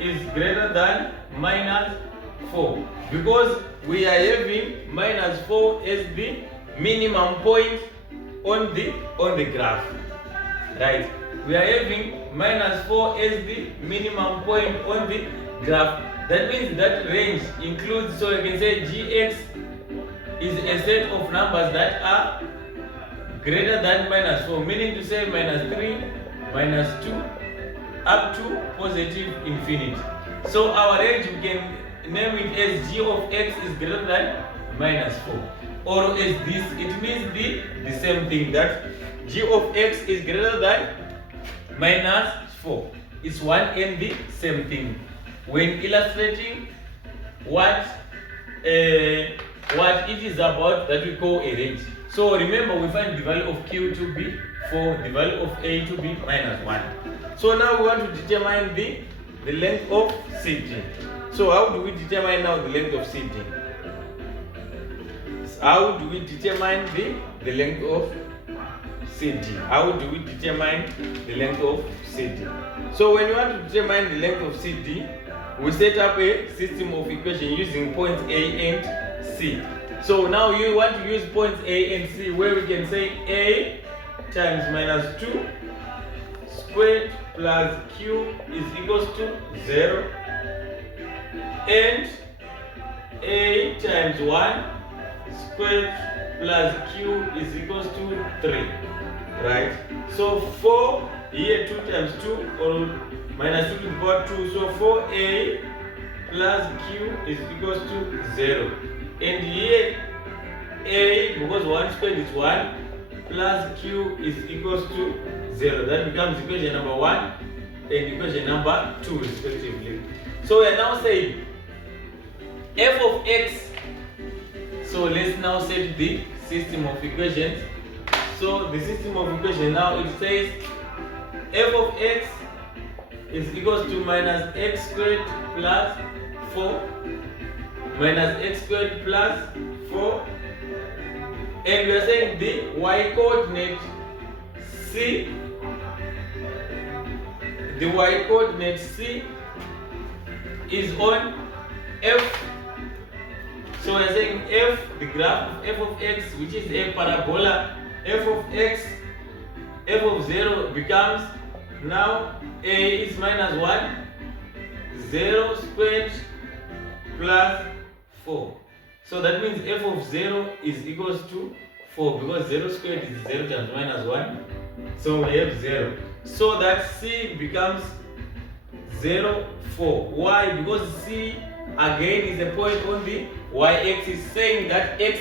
is greater than minus 4, because we are having minus 4 as the minimum point on the graph, right? We are having minus 4 as the minimum point on the graph. That means that range includes, so you can say gx is a set of numbers that are greater than minus 4, meaning to say minus 3, minus 2, up to positive infinity. So our range, we can name it as g of x is greater than minus 4, or as this, it means the same thing, that g of x is greater than minus 4. It's one and the same thing when illustrating what it is about, that we call a range. So remember, we find the value of q to be 4, the value of a to be minus 1. So now we want to determine the length of CD. So how do we determine now the length of CD? How do we determine the length of CD? How do we determine the length of CD? So when you want to determine the length of CD, we set up a system of equation using points A and C. So now you want to use points A and C, where we can say A times minus 2 squared plus Q is equals to 0, and A times 1 squared plus Q is equals to 3, right? So 4 here, 2 times 2, or minus 2 to the power 2, so 4A plus Q is equals to 0. And here A, because 1 squared is 1, plus Q is equals to 0. That becomes equation number 1 and equation number 2 respectively. So we are now saying f of x. So let's now set the system of equations. So the system of equation now, it says f of x is equals to minus x squared plus 4 minus x squared plus 4, and we are saying the y coordinate c, the y coordinate c is on f. So we are saying f, the graph of f of x, which is a parabola, f of x, f of 0 becomes, now a is minus 1, 0 squared plus 4. So that means f of 0 is equals to 4, because 0 squared is 0 times minus 1. So we have 0. So that c becomes 0, 4. Why? Because c again is a point on the y-axis, saying that x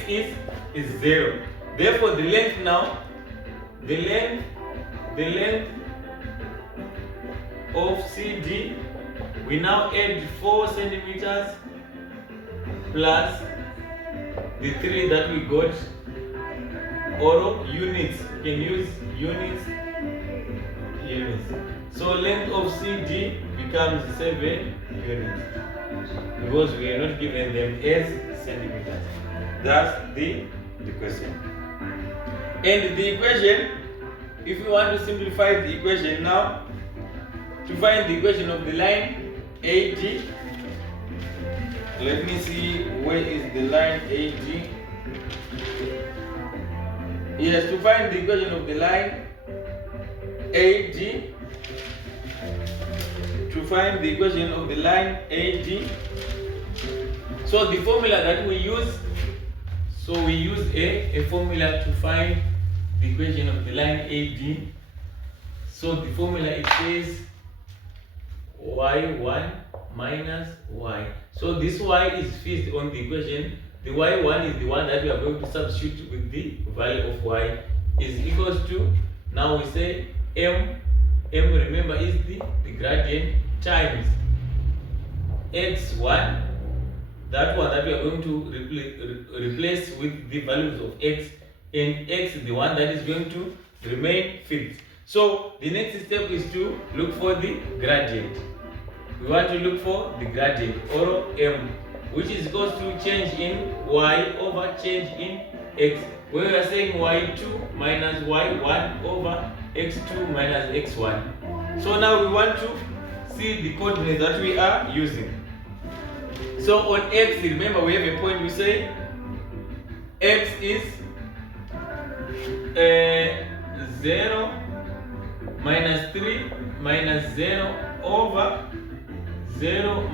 is 0. Therefore the length now, the length of CD, we now add 4 centimeters plus the 3 that we got, or units. You can use units. So length of CD becomes 7 units, because we are not given them as centimeters. That's the question. And the equation, if you want to simplify the equation now, to find the equation of the line AD, let me see, where is the line AD? Yes, to find the equation of the line AD, to find the equation of the line AD, so the formula that we use, so we use a formula to find the equation of the line AD. So the formula, it says y1 minus y. So this y is fixed on the equation. The y1 is the one that we are going to substitute with the value of y, is equals to, now we say m remember is the gradient, times x1, that one that we are going to replace with the values of x, and x is the one that is going to remain fixed. So the next step is to look for the gradient. We want to look for the gradient, or m, which is equals to change in y over change in x, where we are saying y2 minus y1 over x2 minus x1. So now we want to see the coordinates that we are using. So on x, remember we have a point, we say x is 0 minus 3 minus 0 over 0